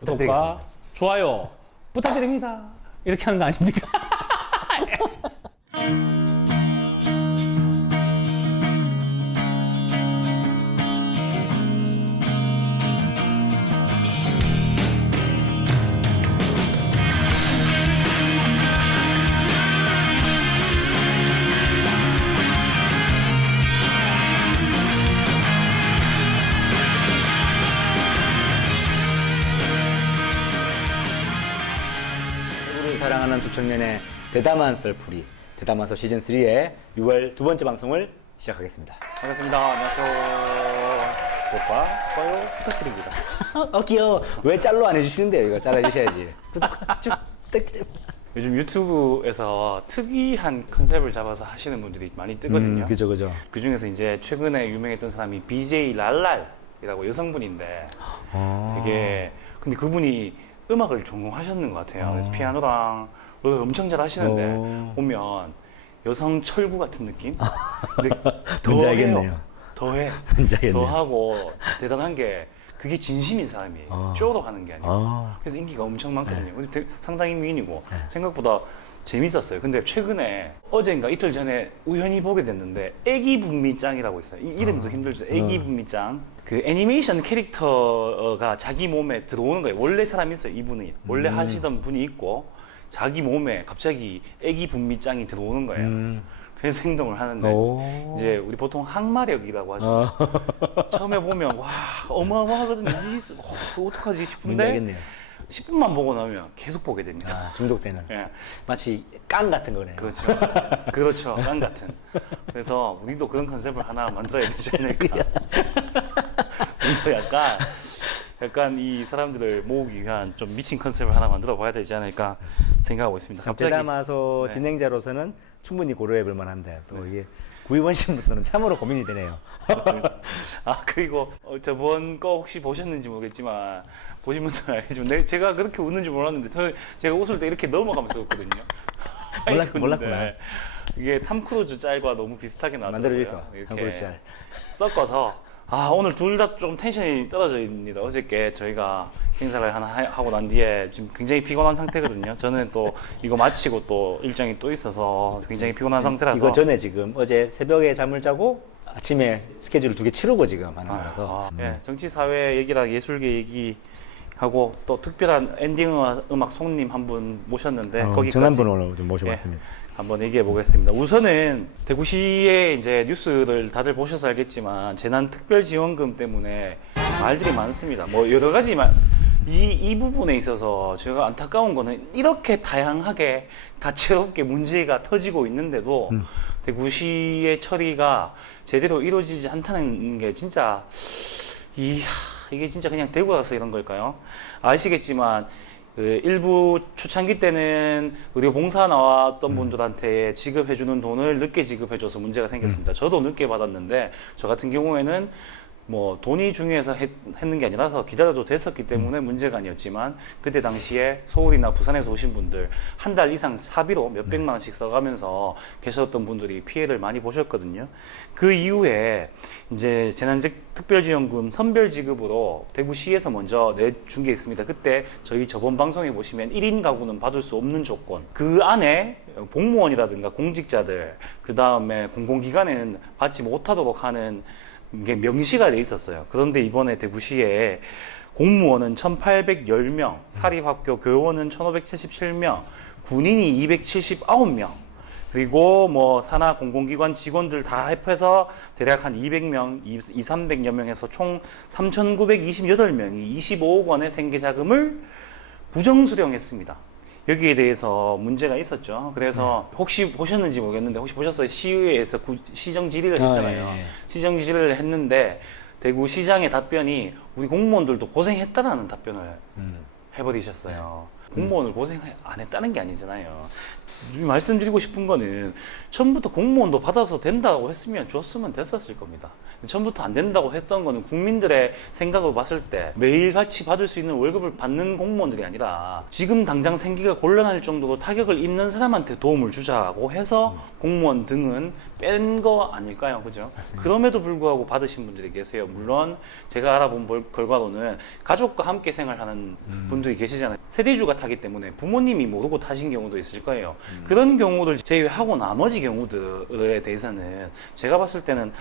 구독과 좋아요 부탁드립니다. 이렇게 하는 거 아닙니까? 배구를 사랑하는 두 청년의 대담한 썰풀이 대담한 썰 시즌3의 6월 두 번째 방송을 시작하겠습니다. 반갑습니다. 안녕하세요. 구독과 좋아요 부탁드립니다. 귀여워. 왜 짤로 안 해주시는데요? 이거 잘라주셔야지. 구독 쭉 부탁드립니다. 요즘 유튜브에서 특이한 컨셉을 잡아서 하시는 분들이 많이 뜨거든요. 그죠. 그 중에서 이제 최근에 유명했던 사람이 BJ 랄랄이라고 여성분인데 되게 근데 그분이 음악을 전공하셨는 것 같아요. 그래서 피아노랑 노래 엄청 잘 하시는데 보면 여성 철구 같은 느낌? 근데 뭔지 알겠네요. 더해. 뭔지 알겠네요. 더하고 대단한 게 그게 진심인 사람이에요. 쇼로 하는 게 아니고. 그래서 인기가 엄청 많거든요. 근데 상당히 미인이고 생각보다 재밌었어요. 근데 최근에 어젠가 이틀 전에 우연히 보게 됐는데 애기 분미짱이라고 있어요. 이 이름도 힘들죠. 애기 분미짱. 그 애니메이션 캐릭터가 자기 몸에 들어오는 거예요. 원래 사람이 있어요. 이분이 원래 하시던 분이 있고 자기 몸에 갑자기 애기 분미짱이 들어오는 거예요. 그래서 행동을 하는데 이제 우리 보통 항마력이라고 하죠. 처음에 보면 와 어마어마하거든요. 어떡하지 뭔지 싶은데 알겠네요. 10분만 보고 나면 계속 보게 됩니다. 중독되는. 예. 마치 깡 같은 거네요. 그렇죠. 그렇죠. 깡 같은. 그래서 우리도 그런 컨셉을 하나 만들어야 되지 않을까. 우리도 약간 이 사람들을 모으기 위한 좀 미친 컨셉을 하나 만들어 봐야 되지 않을까 생각하고 있습니다. 갑자기 대담아서 네. 진행자로서는 충분히 고려해 볼 만한데 또 이게 구입원신부터는 참으로 고민이 되네요. 맞습니다. 아 그리고 저번 거 혹시 보셨는지 모르겠지만 보신 분들은 알겠지만 제가 그렇게 웃는지 몰랐는데 제가 웃을 때 이렇게 넘어가면서 웃거든요. 몰랐구나. 이게 탐 크루즈 짤과 너무 비슷하게 나왔더라고요. 만들어져 있어. 탐 크루즈 짤. 섞어서 오늘 둘 다 좀 텐션이 떨어져 있습니다. 어저께 저희가 행사를 하나 하고 난 뒤에 지금 굉장히 피곤한 상태거든요. 저는 또 이거 마치고 또 일정이 또 있어서 굉장히 피곤한 상태라서 이거 전에 지금 어제 새벽에 잠을 자고 아침에 스케줄을 2개 치르고 지금 하는 거라서 예, 정치 사회 얘기랑 예술계 얘기하고 또 특별한 엔딩 음악 손님 한 분 모셨는데 거기까지 전한 분을 오늘 좀 모셔봤습니다. 한번 얘기해 보겠습니다. 우선은 대구시의 이제 뉴스를 다들 보셔서 알겠지만 재난특별지원금 때문에 말들이 많습니다. 뭐 여러 가지만 이 부분에 있어서 제가 안타까운 거는 이렇게 다양하게 다채롭게 문제가 터지고 있는데도 대구시의 처리가 제대로 이루어지지 않다는 게 진짜 이게 진짜 그냥 대구라서 이런 걸까요? 아시겠지만 그 일부 초창기 때는 의료 봉사 나왔던 분들한테 지급해주는 돈을 늦게 지급해줘서 문제가 생겼습니다. 저도 늦게 받았는데 저 같은 경우에는 뭐 돈이 중요해서 했는 게 아니라서 기다려도 됐었기 때문에 문제가 아니었지만 그때 당시에 서울이나 부산에서 오신 분들 한 달 이상 사비로 몇백만 원씩 써가면서 계셨던 분들이 피해를 많이 보셨거든요. 그 이후에 이제 재난특별지원금 선별 지급으로 대구시에서 먼저 내준 게 있습니다. 그때 저희 저번 방송에 보시면 1인 가구는 받을 수 없는 조건, 그 안에 공무원이라든가 공직자들, 그 다음에 공공기관에는 받지 못하도록 하는 게 명시가 돼 있었어요. 그런데 이번에 대구시에 공무원은 1,810명, 사립학교 교원은 1,577명, 군인이 279명, 그리고 뭐 산하 공공기관 직원들 다 합해서 대략 한 200명, 300여 명에서 총 3,928명이 25억 원의 생계자금을 부정수령했습니다. 여기에 대해서 문제가 있었죠. 그래서 혹시 보셨는지 모르겠는데 혹시 보셨어요? 시의회에서 시정 질의를 했잖아요. 예. 시정 질의를 했는데 대구시장의 답변이 우리 공무원들도 고생했다라는 답변을 해버리셨어요. 공무원을 고생 안 했다는 게 아니잖아요. 말씀드리고 싶은 거는 처음부터 공무원도 받아서 된다고 했으면 줬으면 됐었을 겁니다. 처음부터 안 된다고 했던 거는 국민들의 생각으로 봤을 때 매일같이 받을 수 있는 월급을 받는 공무원들이 아니라 지금 당장 생기가 곤란할 정도로 타격을 입는 사람한테 도움을 주자고 해서 공무원 등은 뺀 거 아닐까요? 그죠? 맞습니다. 그럼에도 불구하고 받으신 분들이 계세요. 물론 제가 알아본 결과로는 가족과 함께 생활하는 분들이 계시잖아요. 세대주가 타기 때문에 부모님이 모르고 타신 경우도 있을 거예요. 그런 경우를 제외하고 나머지 경우들에 대해서는 제가 봤을 때는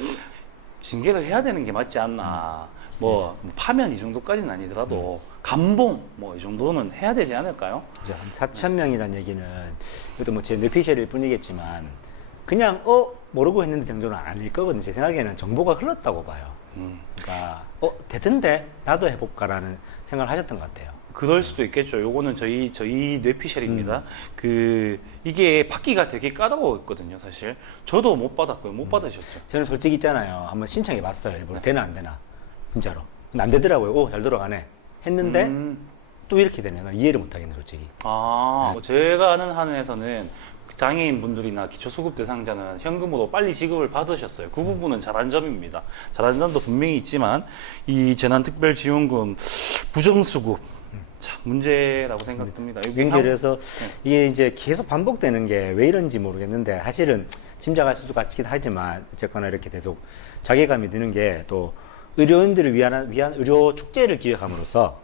징계를 해야 되는 게 맞지 않나. 뭐 파면 이 정도까지는 아니더라도 감봉 뭐 이 정도는 해야 되지 않을까요? 그죠. 한 4천 명이라는 얘기는 이것도 뭐 제 뇌피셜일 뿐이겠지만 그냥 모르고 했는데 정도는 아닐 거거든요. 제 생각에는 정보가 흘렀다고 봐요. 그러니까 되던데 나도 해볼까라는 생각을 하셨던 것 같아요. 그럴 수도 있겠죠. 요거는 저희 뇌피셜입니다. 이게 받기가 되게 까다로웠거든요, 사실. 저도 못 받았고요. 못 받으셨죠. 저는 솔직히 있잖아요. 한번 신청해 봤어요. 일부러 되나 안 되나. 진짜로. 근데 안 되더라고요. 오, 잘 돌아가네. 했는데 또 이렇게 되네. 난 이해를 못 하겠네, 솔직히. 제가 아는 한에서는 장애인 분들이나 기초수급 대상자는 현금으로 빨리 지급을 받으셨어요. 그 부분은 잘한 점입니다. 잘한 점도 분명히 있지만 이 재난특별지원금 부정수급 참 문제라고 생각됩니다. 연결해서 이게 이제 계속 반복되는 게 왜 이런지 모르겠는데 사실은 짐작할 수도 같기도 하지만 어쨌거나 이렇게 계속 자괴감이 드는 게 또 의료인들을 위한 의료 축제를 기획함으로써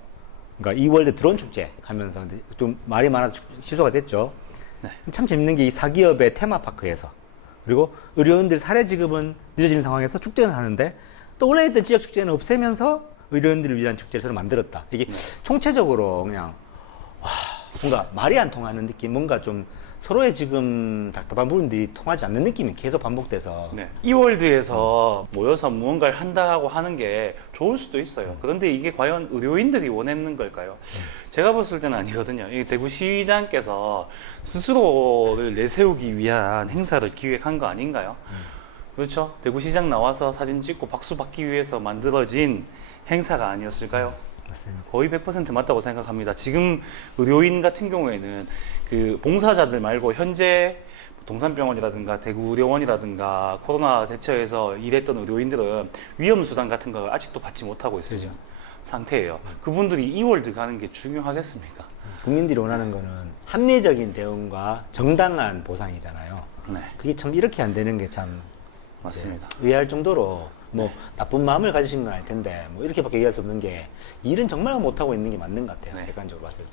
그러니까 이월드 드론 축제 하면서 좀 말이 많아서 취소가 됐죠. 네. 참 재밌는 게 이 사기업의 테마파크에서 그리고 의료인들 사례 지급은 늦어지는 상황에서 축제는 하는데 또 원래 있던 지역 축제는 없애면서 의료인들을 위한 축제를 새로 만들었다. 이게 총체적으로 그냥 와 뭔가 말이 안 통하는 느낌, 뭔가 좀 서로의 지금 답답한 부분들이 통하지 않는 느낌이 계속 반복돼서 이월드에서 모여서 무언가를 한다고 하는 게 좋을 수도 있어요. 그런데 이게 과연 의료인들이 원했는 걸까요? 제가 봤을 때는 아니거든요. 이 대구시장께서 스스로를 내세우기 위한 행사를 기획한 거 아닌가요? 그렇죠? 대구시장 나와서 사진 찍고 박수 받기 위해서 만들어진 행사가 아니었을까요? 맞습니다. 거의 100% 맞다고 생각합니다. 지금 의료인 같은 경우에는 그 봉사자들 말고 현재 동산병원이라든가 대구의료원이라든가 코로나 대처에서 일했던 의료인들은 위험수당 같은 걸 아직도 받지 못하고 있을 상태예요. 그분들이 이월드 가는 게 중요하겠습니까? 국민들이 원하는 거는 합리적인 대응과 정당한 보상이잖아요. 네, 그게 참 이렇게 안 되는 게 참 맞습니다. 의아할 정도로 뭐 나쁜 마음을 가지신 건 알 텐데 뭐 이렇게밖에 얘기할 수 없는 게 일은 정말 못하고 있는 게 맞는 것 같아요. 네. 객관적으로 봤을 때.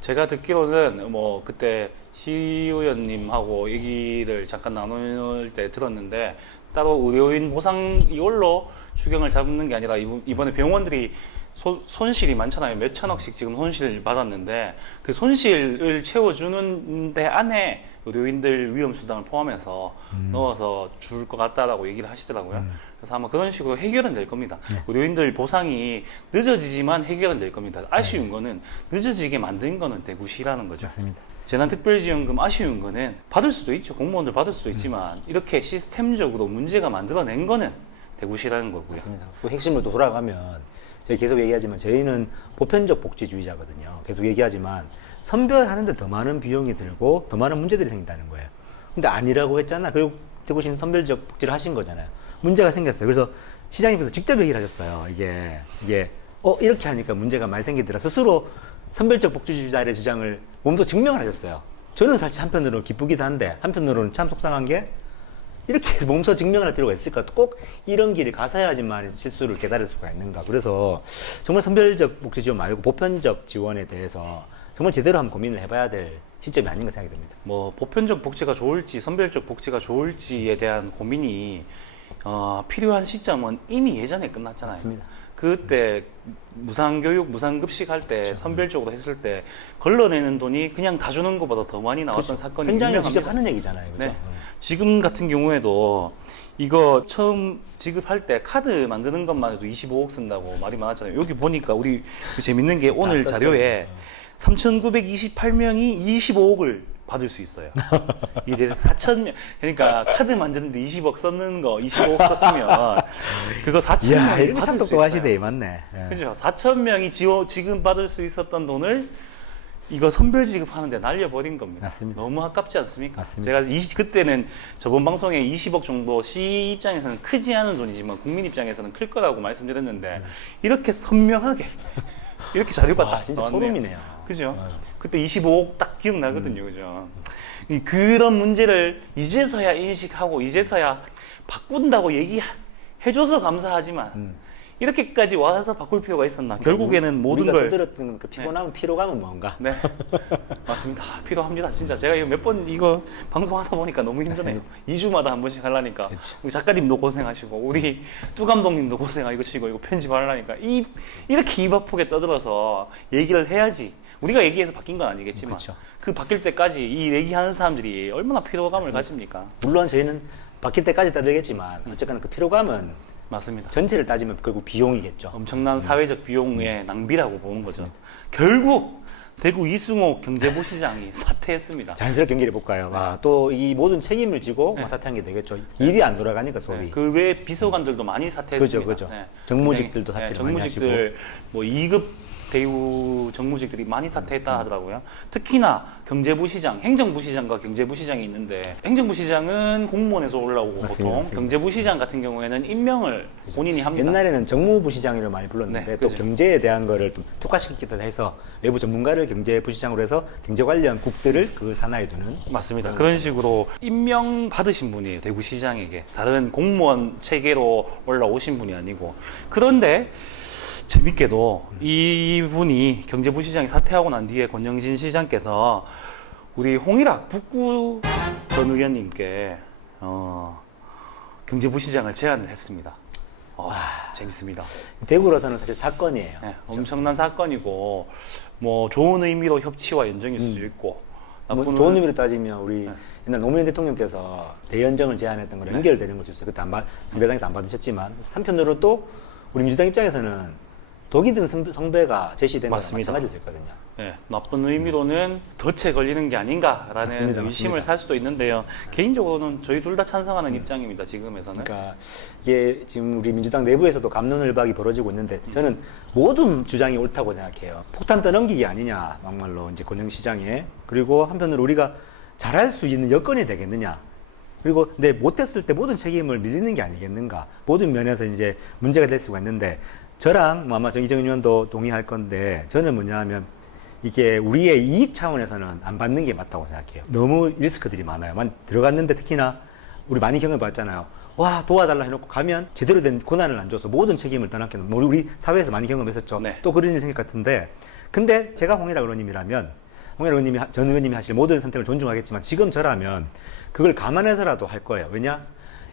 제가 듣기로는 뭐 그때 시 의원님하고 얘기를 잠깐 나눌 때 들었는데 따로 의료인 보상 이걸로 추경을 잡는 게 아니라 이번에 병원들이 손실이 많잖아요. 몇 천억씩 지금 손실을 받았는데 그 손실을 채워주는 데 안에 의료인들 위험수당을 포함해서 넣어서 줄 것 같다라고 얘기를 하시더라고요. 그래서 아마 그런 식으로 해결은 될 겁니다. 의료인들 보상이 늦어지지만 해결은 될 겁니다. 아쉬운 거는 늦어지게 만든 거는 대구시라는 거죠. 맞습니다. 재난특별지원금 아쉬운 거는 받을 수도 있죠. 공무원들 받을 수도 있지만 이렇게 시스템적으로 문제가 만들어낸 거는 대구시라는 거고요. 맞습니다. 그 핵심으로 돌아가면 제가 계속 얘기하지만 저희는 보편적 복지주의자거든요. 계속 얘기하지만 선별하는데 더 많은 비용이 들고 더 많은 문제들이 생긴다는 거예요. 근데 아니라고 했잖아. 그리고 대구시는 선별적 복지를 하신 거잖아요. 문제가 생겼어요. 그래서 시장님께서 직접 얘기를 하셨어요. 이게 이렇게 하니까 문제가 많이 생기더라. 스스로 선별적 복지주의자의 주장을 몸소 증명을 하셨어요. 저는 사실 한편으로는 기쁘기도 한데 한편으로는 참 속상한 게 이렇게 몸소 증명을 할 필요가 있을까? 꼭 이런 길을 가서야지만 실수를 깨달을 수가 있는가? 그래서 정말 선별적 복지 지원 말고 보편적 지원에 대해서 정말 제대로 한번 고민을 해봐야 될 시점이 아닌가 생각이 듭니다. 뭐 보편적 복지가 좋을지 선별적 복지가 좋을지에 대한 고민이 필요한 시점은 이미 예전에 끝났잖아요. 맞습니다. 그때 무상교육, 무상급식 할 때 선별적으로 했을 때 걸러내는 돈이 그냥 다 주는 것보다 더 많이 나왔던 사건이 현장에서 유명합니다. 직접 하는 얘기잖아요. 그죠? 네. 지금 같은 경우에도 이거 처음 지급할 때 카드 만드는 것만 해도 25억 쓴다고 말이 많았잖아요. 여기 보니까 우리 재밌는 게 오늘 썼죠. 자료에 3,928명이 25억을 받을 수 있어요. 이제 4,000명, 그러니까 카드 만드는데 20억 썼는 거 25억 썼으면 그거 4,000명이 이야, 받을 이거 참 수 똑똑하시대, 있어요. 맞네. 예. 그죠? 4,000명이 지금 받을 수 있었던 돈을 이거 선별 지급하는데 날려버린 겁니다. 맞습니다. 너무 아깝지 않습니까? 맞습니다. 제가 그때는 저번 방송에 20억 정도 시 입장에서는 크지 않은 돈이지만 국민 입장에서는 클 거라고 말씀드렸는데 이렇게 선명하게 이렇게 자료가 와, 딱 진짜 나왔네요. 소름이네요. 그죠? 어. 그때 25억 딱 기억나거든요. 그죠? 그런 문제를 이제서야 인식하고 이제서야 바꾼다고 얘기해줘서 감사하지만 이렇게까지 와서 바꿀 필요가 있었나? 결국에는 모든 우리가 걸 들었던 그 피곤함은 피로감은 뭔가? 네, 맞습니다. 필요합니다, 진짜. 제가 이거 몇 번 이거 방송하다 보니까 너무 힘드네요. 2주마다 한 번씩 하려니까 그쵸. 우리 작가님도 고생하시고 우리 뚜 감독님도 고생하시고 이거 편집하려니까 이렇게 입 아프게 떠들어서 얘기를 해야지. 우리가 얘기해서 바뀐 건 아니겠지만 그쵸. 그 바뀔 때까지 이 얘기하는 사람들이 얼마나 피로감을 가집니까? 물론 저희는 바뀔 때까지 따들겠지만 어쨌거나 그 피로감은 맞습니다. 전체를 따지면 결국 비용이겠죠. 엄청난 사회적 비용의 낭비라고 보는 거죠. 결국 대구 이승호 경제부시장이 사퇴했습니다. 자연스럽게 연결해 볼까요? 또 이 모든 책임을 지고 네. 사퇴한 게 되겠죠. 일이 안 돌아가니까 소위. 그 외에 비서관들도 많이 사퇴했습니다. 그죠. 정무직들도 사퇴를 많이 하시고. 정무직들 뭐 2급 대우 정무직들이 많이 사퇴했다 하더라고요. 특히나 경제부시장, 행정부시장과 경제부시장이 있는데 행정부시장은 공무원에서 올라오고 맞습니다, 보통 맞습니다. 경제부시장 같은 경우에는 임명을 본인이 합니다. 옛날에는 정무부시장이라고 많이 불렀는데 네, 또 그죠. 경제에 대한 거를 좀 특화시키기도 해서 외부 전문가를 경제부시장으로 해서 경제 관련 국들을 그 산하에 두는 맞습니다. 그런 식으로 임명 받으신 분이에요. 대구시장에게. 다른 공무원 체계로 올라오신 분이 아니고. 그런데 재밌게도 이분이 경제부시장이 사퇴하고 난 뒤에 권영진 시장께서 우리 홍일학 북구 전 의원님께 경제부시장을 제안을 했습니다. 재밌습니다. 대구로서는 사실 사건이에요. 네, 엄청난 사건이고 뭐 좋은 의미로 협치와 연정일 수도 있고 뭐 나쁜 좋은 의미로 따지면 우리 네. 옛날 노무현 대통령께서 대연정을 제안했던 거랑 연결되는 것도 있어요. 그때 당대당에서 안 받으셨지만 한편으로 또 우리 민주당 입장에서는 독이 든 성배가 제시된 거랑 맞습니다. 마찬가지일 수 있거든요. 네, 나쁜 의미로는 덫에 걸리는 게 아닌가라는 맞습니다, 의심을 맞습니다. 살 수도 있는데요. 개인적으로는 저희 둘 다 찬성하는 입장입니다. 지금에서는. 그러니까 이게 지금 우리 민주당 내부에서도 갑론을박이 벌어지고 있는데 저는 모든 주장이 옳다고 생각해요. 폭탄 떠넘기기 아니냐, 막말로 이제 권영시장에. 그리고 한편으로 우리가 잘할 수 있는 여건이 되겠느냐. 그리고 근데 못했을 때 모든 책임을 밀리는 게 아니겠는가. 모든 면에서 이제 문제가 될 수가 있는데 저랑 뭐 아마 이정현 의원도 동의할 건데 저는 뭐냐 하면 이게 우리의 이익 차원에서는 안 받는 게 맞다고 생각해요. 너무 리스크들이 많아요. 들어갔는데 특히나 우리 많이 경험해봤잖아요. 와 도와달라 해놓고 가면 제대로 된 고난을 안 줘서 모든 책임을 떠나게 되는 우리 사회에서 많이 경험했었죠. 네. 또 그런 생각 같은데 근데 제가 홍일학 의원님이라면 홍일학 의원님이 전 의원님이 하실 모든 선택을 존중하겠지만 지금 저라면 그걸 감안해서라도 할 거예요. 왜냐?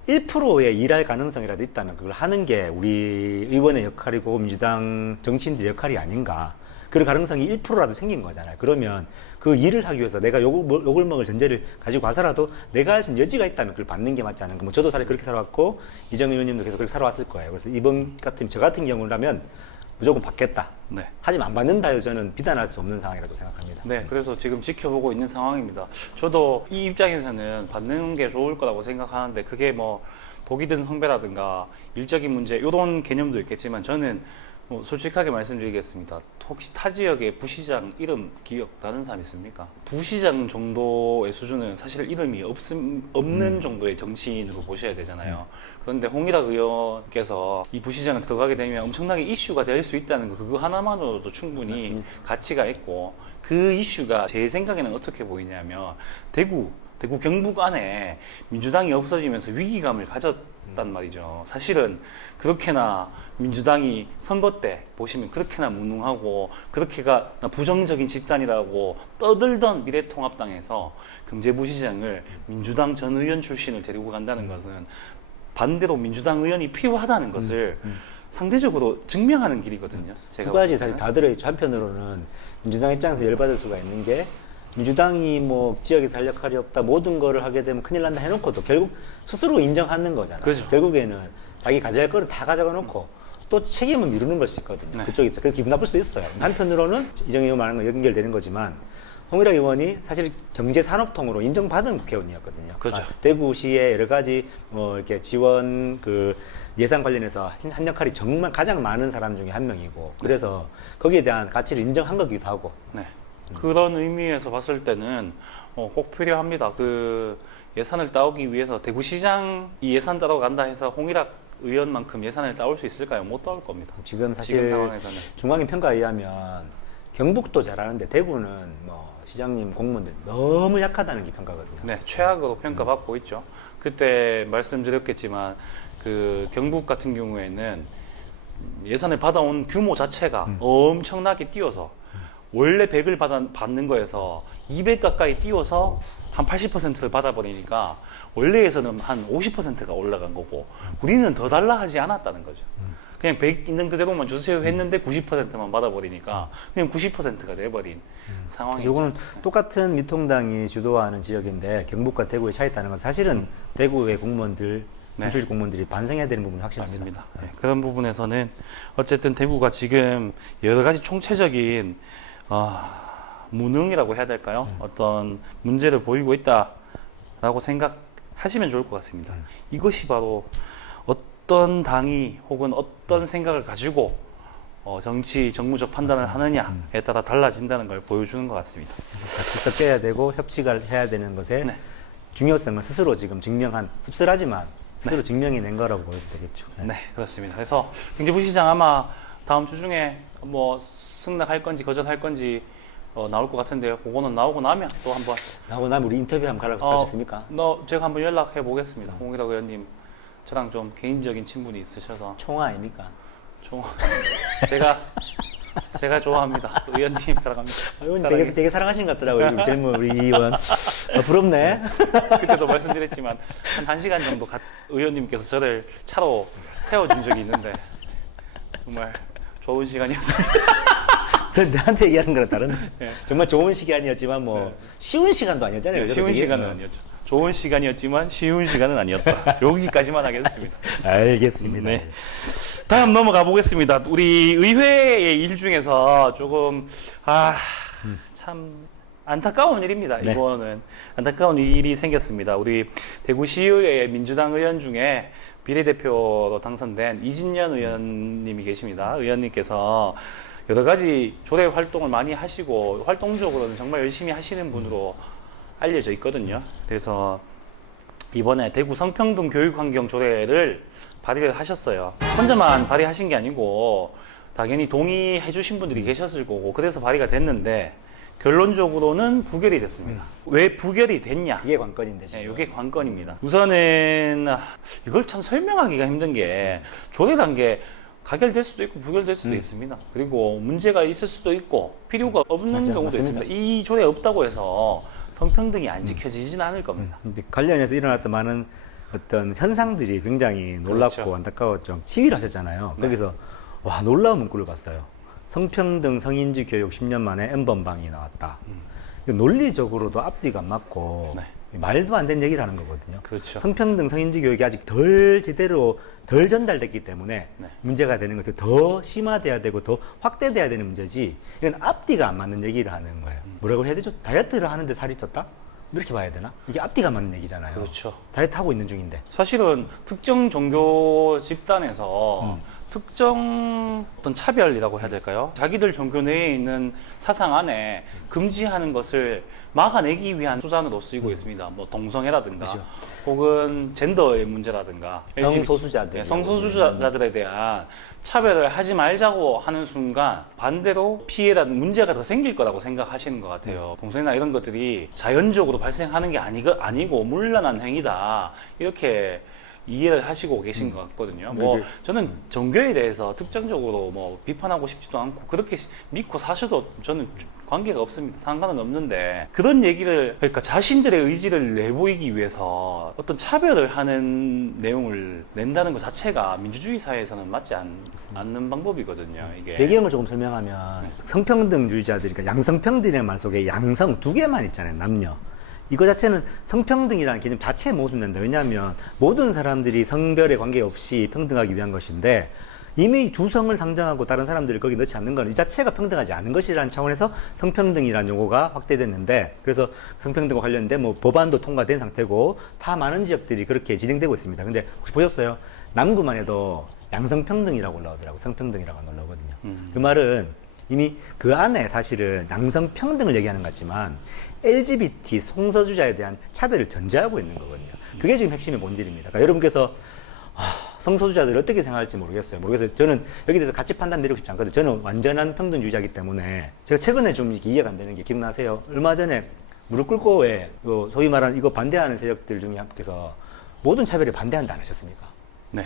1%의 일할 가능성이라도 있다면 그걸 하는 게 우리 의원의 역할이고 민주당 정치인들의 역할이 아닌가. 그럴 가능성이 1%라도 생긴 거잖아요. 그러면 그 일을 하기 위해서 내가 욕을 먹을 전제를 가지고 가서라도 내가 할 수 있는 여지가 있다면 그걸 받는 게 맞지 않은가. 뭐 저도 사실 그렇게 살아왔고 이정현 의원님도 계속 그렇게 살아왔을 거예요. 그래서 이번 저 같은 경우라면 무조건 받겠다. 네. 하지만 안 받는다 저는 비난할 수 없는 상황이라고 생각합니다. 네, 그래서 지금 지켜보고 있는 상황입니다. 저도 이 입장에서는 받는 게 좋을 거라고 생각하는데 그게 뭐 독이 든 성배라든가 일적인 문제 이런 개념도 있겠지만 저는 뭐 솔직하게 말씀드리겠습니다. 혹시 타 지역의 부시장 이름 기억 나는 사람 있습니까? 부시장 정도의 수준은 사실 이름이 없는 정도의 정치인으로 보셔야 되잖아요. 그런데 홍일학 의원께서 이 부시장을 들어가게 되면 엄청나게 이슈가 될 수 있다는 거 그거 하나만으로도 충분히 맞습니다. 가치가 있고 그 이슈가 제 생각에는 어떻게 보이냐면 대구 경북 안에 민주당이 없어지면서 위기감을 가졌단 말이죠. 사실은 그렇게나 민주당이 선거 때 보시면 그렇게나 무능하고 그렇게가 부정적인 집단이라고 떠들던 미래통합당에서 경제부시장을 민주당 전 의원 출신을 데리고 간다는 것은 반대로 민주당 의원이 필요하다는 것을 상대적으로 증명하는 길이거든요. 제가 두 가지 볼 사실 때는. 다 들어있죠. 한편으로는 민주당 입장에서 열받을 수가 있는 게 민주당이 뭐 지역에서 할 역할이 없다 모든 거를 하게 되면 큰일 난다 해놓고도 결국 스스로 인정하는 거잖아요. 그죠. 결국에는 자기 가져갈 거를 다 가져가 놓고 또 책임을 미루는 걸 수 있거든요. 네. 그쪽 입장. 그래서 기분 나쁠 수도 있어요. 한편으로는 이정희 의원 말하는 거 연결되는 거지만 홍일학 의원이 사실 경제산업통으로 인정받은 국회의원이었거든요. 그렇죠. 대구시의 여러 가지 뭐 이렇게 지원 그 예산 관련해서 한 역할이 정말 가장 많은 사람 중에 한 명이고 그래서 거기에 대한 가치를 인정한 거기도 하고 네. 그런 의미에서 봤을 때는 꼭 필요합니다. 그 예산을 따오기 위해서 대구시장이 예산 따러 간다 해서 홍일학 의원만큼 예산을 따올 수 있을까요? 못 따올 겁니다. 지금 지금 사실 상황에서는. 중앙인 평가에 의하면 경북도 잘하는데 대구는 뭐 시장님 공무원들 너무 약하다는 게 평가거든요. 네, 최악으로 평가받고 있죠. 그때 말씀드렸겠지만 그 경북 같은 경우에는 예산을 받아온 규모 자체가 엄청나게 뛰어서 원래 100을 받는 거에서 200 가까이 뛰어서 한 80%를 받아버리니까 원래에서는 한 50%가 올라간 거고 우리는 더 달라 하지 않았다는 거죠. 그냥 100 있는 그대로만 주세요 했는데 90%만 받아버리니까 그냥 90%가 돼버린 상황이죠. 이거는 똑같은 미통당이 주도하는 지역인데 경북과 대구의 차이 있다는 건 사실은 대구의 공무원들, 선출직 공무원들이 반성해야 되는 부분이 확실합니다. 맞습니다. 네, 그런 부분에서는 어쨌든 대구가 지금 여러 가지 총체적인 무능이라고 해야 될까요? 어떤 문제를 보이고 있다라고 생각하시면 좋을 것 같습니다. 이것이 바로 어떤 당이 혹은 어떤 생각을 가지고 정치, 정무적 판단을 하느냐에 따라 달라진다는 걸 보여주는 것 같습니다. 같이 섞여야 되고 협치를 해야 되는 것의 네. 중요성을 스스로 지금 증명한, 씁쓸하지만 스스로 증명해낸 거라고 보여도 되겠죠. 네, 그렇습니다. 그래서 경기부시장 아마 다음 주 중에 뭐 승낙할 건지 거절할 건지 나올 것 같은데요. 그거는 나오고 나면 또 한번 나오고 나면 우리 인터뷰 한번 갈수 있습니까? 제가 한번 연락해 보겠습니다. 홍일학 의원님 저랑 좀 개인적인 친분이 있으셔서 총화 아닙니까? 제가 좋아합니다. 의원님 사랑합니다. 의원님 되게 사랑하시는 것 같더라고요. 지금 젊은 우리 의원. 부럽네. 그때도 말씀드렸지만 한 1시간 정도 의원님께서 저를 차로 태워준 적이 있는데 정말 좋은 시간이었습니다. 전 나한테 얘기하는 거랑 다른 네. 정말 좋은 시간이었지만 뭐 쉬운 시간도 아니었잖아요. 네, 쉬운 시간은 아니었죠. 좋은 시간이었지만 쉬운 시간은 아니었다. 여기까지만 하겠습니다. 알겠습니다. 네. 다음 넘어가 보겠습니다. 우리 의회의 일 중에서 조금 참 안타까운 일입니다. 네. 이거는 안타까운 일이 생겼습니다. 우리 대구시의회 민주당 의원 중에 비례대표로 당선된 이진년 의원님이 계십니다. 의원님께서 여러 가지 조례 활동을 많이 하시고 활동적으로는 정말 열심히 하시는 분으로 알려져 있거든요. 그래서 이번에 대구 성평등 교육환경 조례를 발의를 하셨어요. 혼자만 발의하신 게 아니고 당연히 동의해 주신 분들이 계셨을 거고 그래서 발의가 됐는데 결론적으로는 부결이 됐습니다. 왜 부결이 됐냐? 이게 관건인데 지금. 네, 이게 관건입니다. 우선은 이걸 참 설명하기가 힘든 게 조례란 게 가결될 수도 있고 부결될 수도 있습니다. 그리고 문제가 있을 수도 있고 필요가 없는 맞아요, 경우도 맞습니다. 있습니다. 이 조례 없다고 해서 성평등이 안 지켜지지는 않을 겁니다. 근데 관련해서 일어났던 많은 어떤 현상들이 굉장히 놀랍고 그렇죠. 안타까웠죠. 시위를 하셨잖아요. 네. 거기서 와 놀라운 문구를 봤어요. 성평등 성인지 교육 10년 만에 N번방이 나왔다. 이거 논리적으로도 앞뒤가 안 맞고 네. 말도 안 되는 얘기를 하는 거거든요. 그렇죠. 성평등 성인지 교육이 아직 덜 제대로 덜 전달됐기 때문에 네. 문제가 되는 것을 더 심화돼야 되고 더 확대돼야 되는 문제지 이건 앞뒤가 안 맞는 얘기를 하는 거예요. 뭐라고 해야 되죠? 다이어트를 하는데 살이 쪘다? 이렇게 봐야 되나? 이게 앞뒤가 맞는 얘기잖아요. 그렇죠. 다이어트 하고 있는 중인데. 사실은 특정 종교 집단에서 특정 어떤 차별이라고 해야 될까요? 자기들 종교 내에 있는 사상 안에 금지하는 것을 막아내기 위한 수단으로 쓰이고 있습니다. 뭐 동성애라든가 그렇죠. 혹은 젠더의 문제라든가 성소수자들. 네, 성소수자들에 대한 차별을 하지 말자고 하는 순간 반대로 피해라는 문제가 더 생길 거라고 생각하시는 것 같아요. 동성애나 이런 것들이 자연적으로 발생하는 게 아니고 물러난 행위다 이렇게 이해를 하시고 계신 것 같거든요. 뭐 이제- 저는 종교에 대해서 특정적으로 뭐 비판하고 싶지도 않고 그렇게 믿고 사셔도 저는 관계가 없습니다. 상관은 없는데 그런 얘기를 그러니까 자신들의 의지를 내보이기 위해서 어떤 차별을 하는 내용을 낸다는 것 자체가 민주주의 사회에서는 맞지 않는 방법이거든요. 이게 배경을 조금 설명하면 성평등주의자들이 그러니까 양성평등이라는 말 속에 양성 두 개만 있잖아요. 남녀. 이거 자체는 성평등이라는 개념 자체에 모순된다. 왜냐하면 모든 사람들이 성별에 관계없이 평등하기 위한 것인데 이미 두 성을 상정하고 다른 사람들을 거기 넣지 않는 건 이 자체가 평등하지 않은 것이라는 차원에서 성평등이라는 용어가 확대됐는데 그래서 성평등과 관련된 뭐 법안도 통과된 상태고 다 많은 지역들이 그렇게 진행되고 있습니다. 근데 혹시 보셨어요? 남구만 해도 양성평등이라고 올라오더라고요. 성평등이라고 안 올라오거든요. 그 말은 이미 그 안에 사실은 양성평등을 얘기하는 것 같지만 LGBT 성소수자에 대한 차별을 전제하고 있는 거거든요. 그게 지금 핵심의 본질입니다. 그러니까 여러분께서 성소수자들 어떻게 생각할지 모르겠어요. 저는 여기 대해서 가치 판단 내리고 싶지 않거든요. 저는 완전한 평등주의자이기 때문에 제가 최근에 좀 이렇게 이해가 안 되는 게 기억나세요? 얼마 전에 무릎 꿇고 왜 소위 말하는 이거 반대하는 세력들 중에 함께서 모든 차별에 반대한다 안 하셨습니까? 네.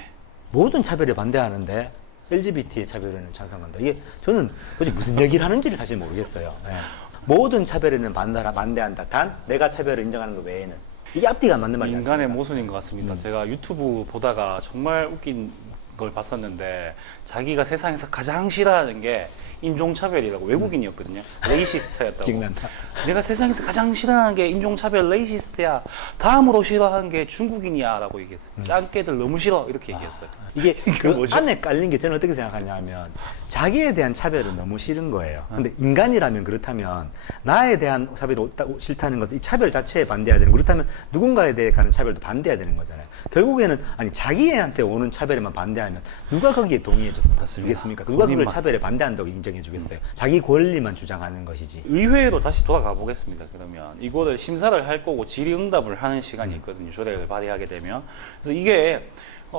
모든 차별에 반대하는데 LGBT의 차별에는 찬성한다. 이게 저는 도대체 무슨 얘기를 하는지를 사실 모르겠어요. 네. 모든 차별에는 반대한다. 단 내가 차별을 인정하는 것 외에는. 이게 앞뒤가 안 맞는 말이지 않습니까? 인간의 모순인 것 같습니다. 제가 유튜브 보다가 정말 웃긴 걸 봤었는데 자기가 세상에서 가장 싫어하는 게 인종차별이라고 외국인이었거든요. 레이시스트였다고. 기억난다. 내가 세상에서 가장 싫어하는 게 인종차별 레이시스트야. 다음으로 싫어하는 게 중국인이야 라고 얘기했어요. 짱깨들 너무 싫어 이렇게 얘기했어요. 이게 그 뭐죠? 안에 깔린 게 저는 어떻게 생각하냐면 자기에 대한 차별은 너무 싫은 거예요. 근데 인간이라면 그렇다면 나에 대한 차별이 싫다는 것은 이 차별 자체에 반대해야 되는, 그렇다면 누군가에 대해 가는 차별도 반대해야 되는 거잖아요. 결국에는 아니 자기한테 오는 차별에만 반대하면 누가 거기에 동의해줬겠습니까? 누가 그걸 차별에 반대한다고 인정해주겠어요? 자기 권리만 주장하는 것이지. 의회로 다시 돌아가 보겠습니다. 그러면 이거를 심사를 할 거고 질의응답을 하는 시간이 있거든요. 조례를 발의하게 되면. 그래서 이게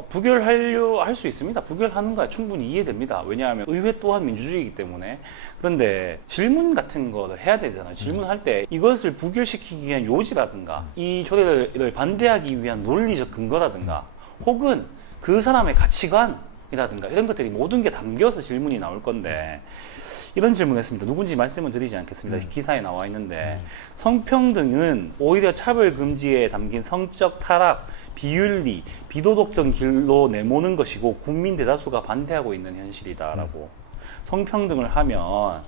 부결하려 할 수 있습니다. 부결하는 거야 충분히 이해됩니다. 왜냐하면 의회 또한 민주주의이기 때문에. 그런데 질문 같은 거를 해야 되잖아요. 질문할 때 이것을 부결시키기 위한 요지라든가 이 조례를 반대하기 위한 논리적 근거라든가 혹은 그 사람의 가치관이라든가 이런 것들이 모든 게 담겨서 질문이 나올 건데 이런 질문을 했습니다. 누군지 말씀은 드리지 않겠습니다. 기사에 나와 있는데 성평등은 오히려 차별 금지에 담긴 성적 타락, 비윤리, 비도덕적 길로 내모는 것이고 국민 대다수가 반대하고 있는 현실이다라고. 성평등을 하면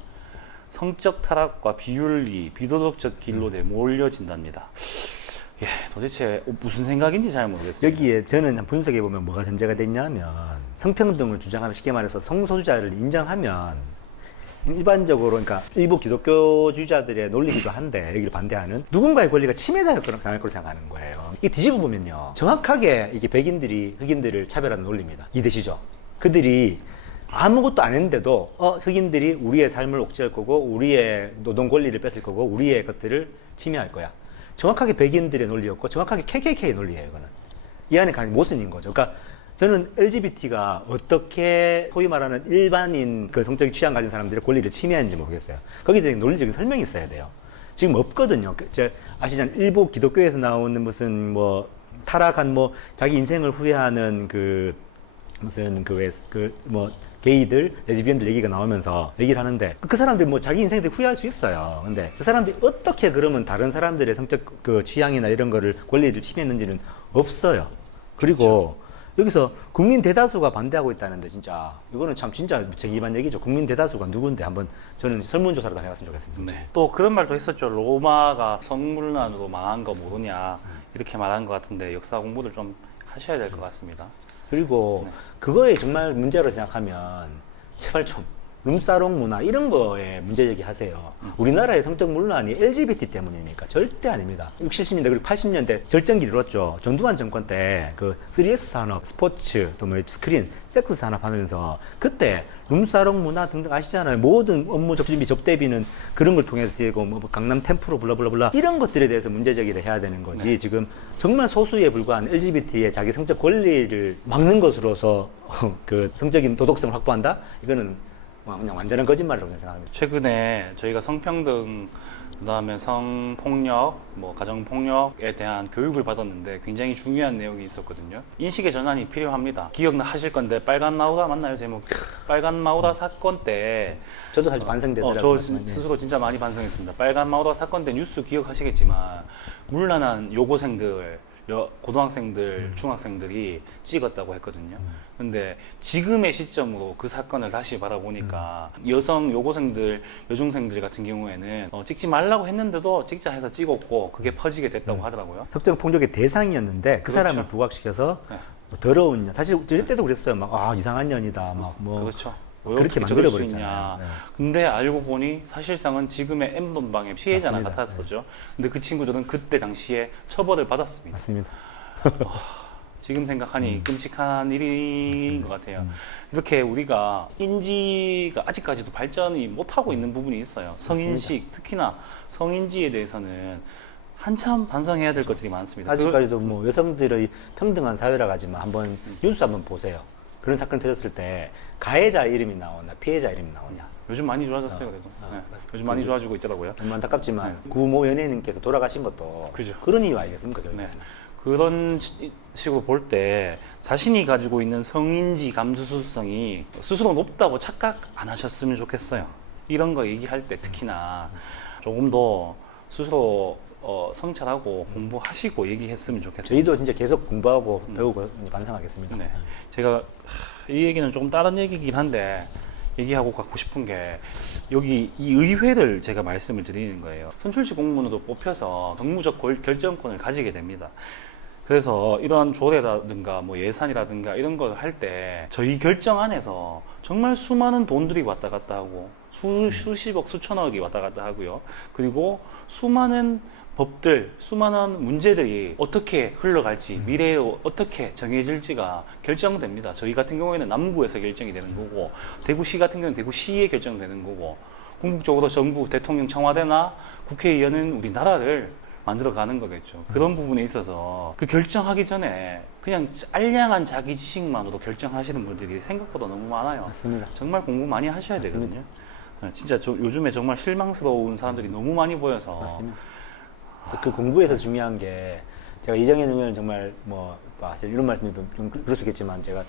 성적 타락과 비윤리, 비도덕적 길로 내몰려진답니다. 예, 도대체 무슨 생각인지 잘 모르겠어요. 여기에 저는 분석해 보면 뭐가 전제가 됐냐면 성평등을 주장하면 쉽게 말해서 성소수자를 인정하면 일반적으로 그러니까 일부 기독교주의자들의 논리기도 한데 여기를 반대하는 누군가의 권리가 침해당할 거라고 생각하는 거예요. 이게 뒤집어 보면요, 정확하게 이게 백인들이 흑인들을 차별하는 논리입니다. 이해되시죠? 그들이 아무것도 안 했는데도 흑인들이 우리의 삶을 옥죄할 거고 우리의 노동 권리를 뺏을 거고 우리의 것들을 침해할 거야. 정확하게 백인들의 논리였고 정확하게 KKK의 논리예요. 이거는 이 안에 가장 모순인 거죠. 그러니까 저는 LGBT가 어떻게 소위 말하는 일반인 그 성적 취향 가진 사람들의 권리를 침해하는지 모르겠어요. 거기에 대한 논리적인 설명이 있어야 돼요. 지금 없거든요. 아시잖아요. 일부 기독교에서 나오는 무슨 뭐 타락한 뭐 자기 인생을 후회하는 그 무슨 뭐 게이들, 레즈비언들 얘기가 나오면서 얘기를 하는데 그 사람들 뭐 자기 인생에 대해 후회할 수 있어요. 근데 그 사람들이 어떻게 그러면 다른 사람들의 성적 그 취향이나 이런 거를 권리를 침해했는지는 없어요. 그리고 그렇죠. 여기서 국민 대다수가 반대하고 있다는데 진짜 이거는 참 진짜 무책임한 얘기죠. 국민 대다수가 누군데 한번 저는 설문조사라도 해봤으면 좋겠습니다. 네. 또 그런 말도 했었죠. 로마가 성문란으로 망한 거 모르냐 이렇게 말한 것 같은데 역사 공부를 좀 하셔야 될 것 같습니다. 그리고 네. 그거에 정말 문제로 생각하면 제발 좀 룸사롱 문화 이런 거에 문제제기 하세요. 우리나라의 성적 문란이 LGBT 때문입니까? 절대 아닙니다. 60, 70년대 그리고 80년대 절정기 들었죠. 전두환 정권 때 그 3S 산업, 스포츠, 또 뭐 스크린, 섹스 산업 하면서 그때 룸사롱 문화 등등 아시잖아요. 모든 업무 접대비는 그런 걸 통해서 쓰이고 뭐 강남 템프로 블라블라블라 이런 것들에 대해서 문제제기를 해야 되는 거지. 네. 지금 정말 소수에 불과한 LGBT의 자기 성적 권리를 막는 것으로서 그 성적인 도덕성을 확보한다? 이거는 그냥 완전한 거짓말이라고 생각합니다. 최근에 저희가 성평등, 그다음에 성폭력, 뭐 가정폭력에 대한 교육을 받았는데 굉장히 중요한 내용이 있었거든요. 인식의 전환이 필요합니다. 기억하실 건데 빨간 마우라 맞나요 제목이? 빨간 마우라 사건 때 저도 사실 반성되더라고요. 저 스스로 진짜 많이 반성했습니다. 빨간 마우라 사건 때 뉴스 기억하시겠지만 문란한 요고생들, 고등학생들, 중학생들이 찍었다고 했거든요. 근데 지금의 시점으로 그 사건을 다시 바라보니까 여성 요고생들, 여중생들 같은 경우에는 찍지 말라고 했는데도 찍자 해서 찍었고 그게 퍼지게 됐다고 하더라고요. 특정 폭력의 대상이었는데 그 그렇죠. 사람을 부각시켜서 네. 뭐 더러운 년, 사실 저 때도 그랬어요. 막 이상한 년이다, 막 뭐 그렇죠. 그렇게 만들어 버렸잖아요. 네. 근데 알고 보니 사실상은 지금의 M번방의 피해자나 맞습니다. 같았었죠. 근데 그 친구들은 그때 당시에 처벌을 받았습니다. 맞습니다. 지금 생각하니 끔찍한 일인 것 같아요. 이렇게 우리가 인지가 아직까지도 발전이 못하고 있는 부분이 있어요. 성인식, 특히나 성인지에 대해서는 한참 반성해야 될 것들이 많습니다. 아직까지도 뭐 여성들의 평등한 사회라고 하지만 한번 뉴스 한번 보세요. 그런 사건 터졌을 때 가해자 이름이 나오나 피해자 이름이 나오냐. 요즘 많이 좋아졌어요, 그래도. 네. 요즘 많이 좋아지고 있더라고요. 정말 안타깝지만 구모 연예인님께서 돌아가신 것도 그죠. 그런 이유 아니겠습니까? 결국은. 네. 그런 식으로 볼 때 자신이 가지고 있는 성인지 감수성이 스스로 높다고 착각 안 하셨으면 좋겠어요. 이런 거 얘기할 때 특히나 조금 더 스스로 성찰하고 공부하시고 얘기했으면 좋겠어요. 저희도 진짜 계속 공부하고 배우고 이제 반성하겠습니다. 네. 제가 이 얘기는 조금 다른 얘기긴 한데 얘기하고 갖고 싶은 게 여기 이 의회를 제가 말씀을 드리는 거예요. 선출직 공무원으로 뽑혀서 정무적 결정권을 가지게 됩니다. 그래서 이러한 조례라든가 뭐 예산이라든가 이런 걸 할 때 저희 결정 안에서 정말 수많은 돈들이 왔다 갔다 하고 수십억 수천억이 왔다 갔다 하고요. 그리고 수많은 법들, 수많은 문제들이 어떻게 흘러갈지, 미래에 어떻게 정해질지가 결정됩니다. 저희 같은 경우에는 남구에서 결정이 되는 거고, 대구시 같은 경우는 대구시에 결정되는 거고, 궁극적으로 정부, 대통령, 청와대나 국회의원은 우리나라를 만들어가는 거겠죠. 그런 부분에 있어서 그 결정하기 전에 그냥 알량한 자기 지식만으로 결정하시는 분들이 생각보다 너무 많아요. 맞습니다. 정말 공부 많이 하셔야 맞습니다. 되거든요. 진짜 요즘에 정말 실망스러운 사람들이 너무 많이 보여서 맞습니다. 그 공부에서 중요한 게 제가 이정현 의원은 정말 사실 이런 말씀이 좀 그럴 수 있겠지만 제가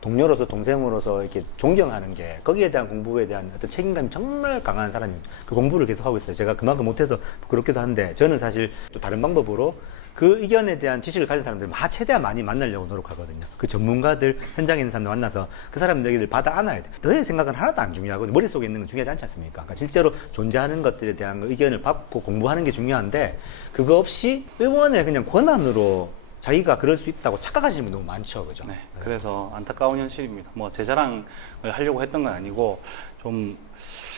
동료로서 동생으로서 이렇게 존경하는 게 거기에 대한 공부에 대한 어떤 책임감이 정말 강한 사람입니다. 그 공부를 계속 하고 있어요. 제가 그만큼 못해서 그렇기도 한데 저는 사실 또 다른 방법으로 그 의견에 대한 지식을 가진 사람들 최대한 많이 만나려고 노력하거든요. 그 전문가들, 현장에 있는 사람들 만나서 그 사람들 얘기를 받아 안아야 돼. 너의 생각은 하나도 안 중요하거든요. 머릿속에 있는 건 중요하지 않지 않습니까? 그러니까 실제로 존재하는 것들에 대한 의견을 받고 공부하는 게 중요한데 그거 없이 의원의 그냥 권한으로 자기가 그럴 수 있다고 착각하시는 분 너무 많죠, 그죠? 네, 그래서 안타까운 현실입니다. 뭐 제 자랑을 하려고 했던 건 아니고 좀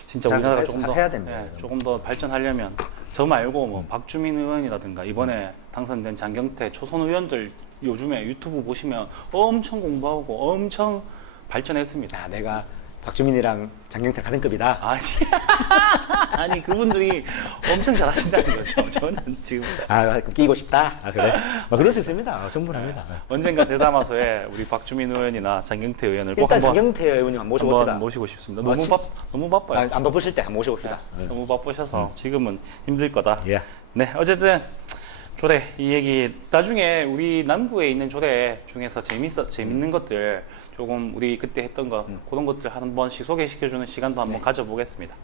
진짜 우리나라가 조금 더 해야 됩니다. 네, 조금 더 발전하려면 저 말고 뭐 박주민 의원이라든가 이번에 당선된 장경태 초선 의원들 요즘에 유튜브 보시면 엄청 공부하고 엄청 발전했습니다. 내가 박주민이랑 장경태 같은 급이다. 아니, 아니 그분들이 엄청 잘하신다는 거죠. 저는 지금 끼고 싶다. 그래? 그럴 수 있습니다. 충분합니다. 언젠가 대담화소에 우리 박주민 의원이나 장경태 의원을 꼭 일단 한번 장경태 의원님 한번 모셔봅시다. 모시고 싶습니다. 아, 너무 바빠요. 안 바쁘실 때 한번 모셔봅시다. 너무 바쁘셔서 지금은 힘들 거다. 예. 네, 어쨌든 조례 이 얘기 나중에 우리 남구에 있는 조례 중에서 재밌는 것들 조금 우리 그때 했던 거 그런 것들 한번 소개시켜주는 시간도 한번 가져보겠습니다.